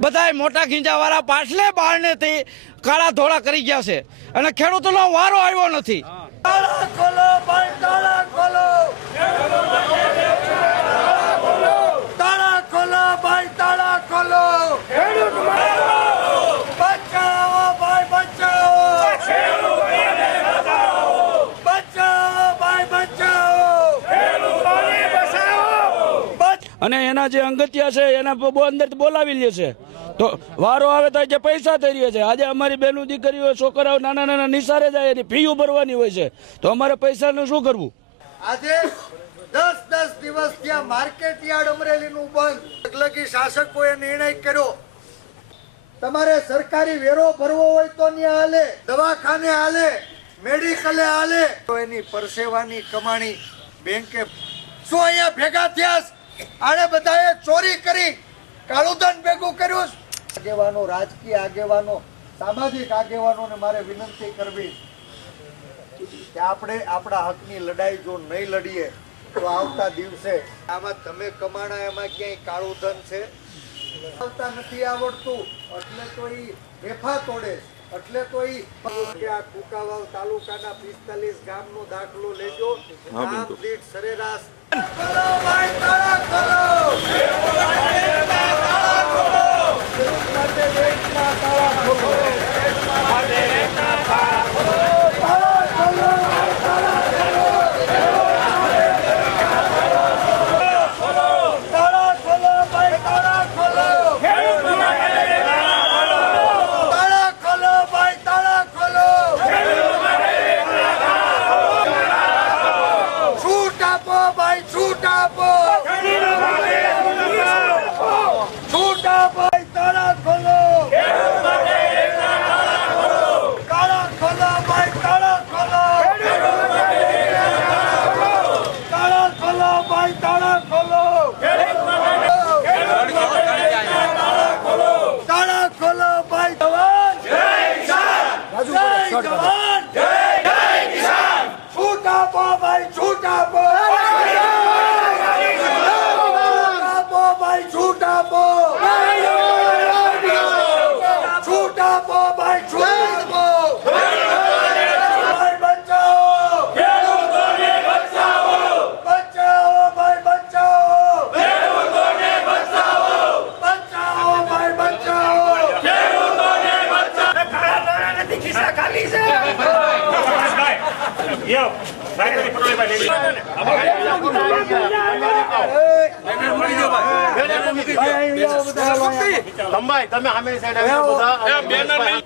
બધા મોટા ખીંચાવાળા પાછલે બારણેથી કાળા ધોળા કરી ગયા છે અને ખેડૂતોનો વારો આવ્યો નથી. તાળા ખોલો ભાઈ, તાળા ખોલો. તાળા ખોલો ભાઈ, તાળા ખોલો. બચાવો ભાઈ, બચાવો. બચાવો ભાઈ, બચાવો. અને એના જે અંગતિયા છે એના અંદર બોલાવી લે છે તો વારો આવે તો જે પૈસા થઈ રહ્યા છે. આજે અમારી બહેનો દીકરીઓ છોકરાઓ નાના નાના નિસારે જાય એની ફીઓ ભરવાની હોય છે તો અમારે પૈસાનું શું કરવું? આજે 10 દિવસ ત્યાં માર્કેટ યાર્ડ અમરેલીનું બંધ. અગલગી શાસકોએ નિર્ણય કર્યો તમારે સરકારી વેરો ભરવો હોય તો ત્યાં હાલે, દવાખાને હાલે, મેડિકલે હાલે. તો એની પરસેવાની કમાણી બેંકે શું અહીંયા ભેગા થયા? આને બધાએ ચોરી કરી કાળું ધન ભેગું કર્યું. આગેવાનો, રાજકીય આગેવાનો, સામાજિક આગેવાનોને મારે વિનંતી કરવી કે આપણે આપણા હકની લડાઈ જો નહીં લડીએ તો આવતા દિવસે આમાં તમે કમાણા એમાં ક્યાંય કાળું ધન છે આવતા નથી આવડતું એટલે તો ઈ બેફા તોડે, એટલે તો ઈ આ કુકાવાવ તાલુકાના 45 ગામનો દાખલો લેજો. ગામ દીઠ સરેરાશ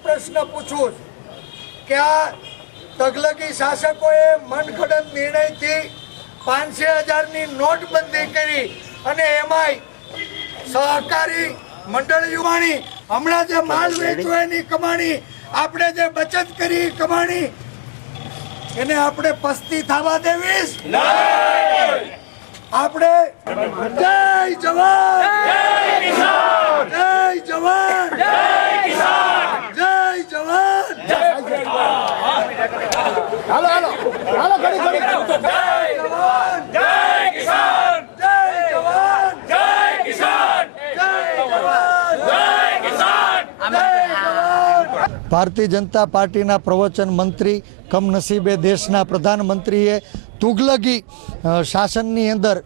પ્રશ્ન પૂછું કે આ તગલકી શાસકોએ મનગઢંત નિર્ણયથી 500,000ની નોટબંધી કરી અને એમાંય સહકારી મંડળીઓની હમણાં જે માલ વેચવો એની કમાણી, આપણે જે બચત કરી કમાણી એને આપણે પસ્તી થવા દેવીશ નહીં. આપણે જય જવાન, જય કિસાન, જય જવાન, જય કિસાન, જય જવાન, જય હાલો હાલો હાલો ઘડી ઘડી જય જવાન, જય કિસાન, જય જવાન, જય કિસાન, જય જવાન, જય કિસાન, જય જવાન. ભારતીય જનતા પાર્ટીના પ્રવચન મંત્રી કમનસીબે દેશના પ્રધાનમંત્રીએ તુગલકી શાસનની અંદર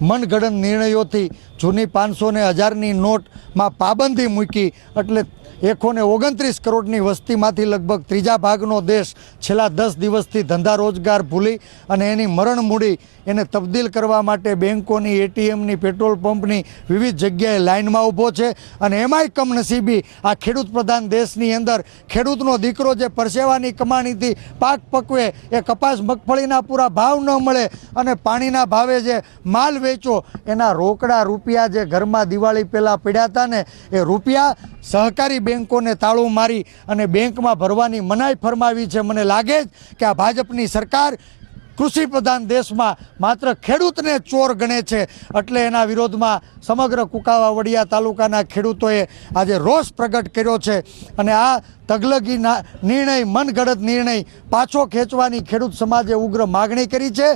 મનગઢંત નિર્ણયોથી જૂની 500 ને 1000ની નોટમાં પાબંદી મૂકી એટલે 129 કરોડની વસ્તીમાંથી લગભગ ત્રીજા ભાગનો દેશ છેલ્લા 10 દિવસથી ધંધા રોજગાર ભૂલી અને એની મરણ મૂડી એને તબદીલ કરવા માટે બેંકોની, એટીએમની, પેટ્રોલ પંપની વિવિધ જગ્યાએ લાઇનમાં ઊભો છે. અને એમાંય કમનસીબી આ ખેડૂત પ્રધાન દેશની અંદર ખેડૂતનો દીકરો જે પરસેવાની કમાણીથી પાક પકવે, એ કપાસ મગફળીના પૂરા ભાવ ન મળે અને પાણીના ભાવે જે માલ વેચો એના રોકડા રૂપિયા જે ઘરમાં દિવાળી પહેલાં પડ્યા હતા ને એ રૂપિયા સહકારી બેંકોને તાળું મારી અને બેંકમાં ભરવાની મનાઈ ફરમાવી છે. મને લાગે જ કે આ ભાજપની સરકાર કૃષિ પ્રધાન દેશમાં માત્ર ખેડૂતને ચોર ગણે છે એટલે એના વિરોધમાં સમગ્ર કુકાવા વડિયા તાલુકાના ખેડૂતોએ આજે રોષ પ્રગટ કર્યો છે અને આ તગલગીના નિર્ણય, મનગઢંત નિર્ણય પાછો ખેંચવાની ખેડૂત સમાજે ઉગ્ર માગણી કરી છે.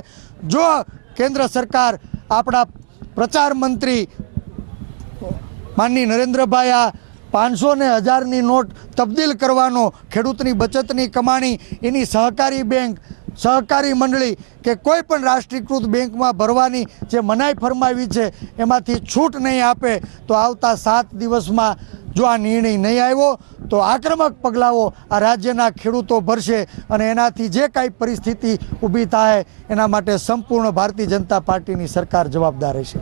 જો કેન્દ્ર સરકાર આપણા પ્રચાર મંત્રી માનની નરેન્દ્રભાઈ આ 500 ને 1000ની નોટ તબદીલ કરવાનો, ખેડૂતની બચતની કમાણી એની સહકારી બેંક, સહકારી મંડળી કે કોઈ પણ રાષ્ટ્રીયકૃત બેંકમાં ભરવાની જે મનાઈ ફરમાવી છે એમાંથી છૂટ નહીં આપે તો આવતા 7 દિવસમાં જો આ નિર્ણય નહીં આવ્યો તો આક્રમક પગલાઓ આ રાજ્યના ખેડૂતો ભરશે અને એનાથી જે કાંઈ પરિસ્થિતિ ઊભી થાય એના માટે સંપૂર્ણ ભારતીય જનતા પાર્ટીની સરકાર જવાબદાર રહેશે.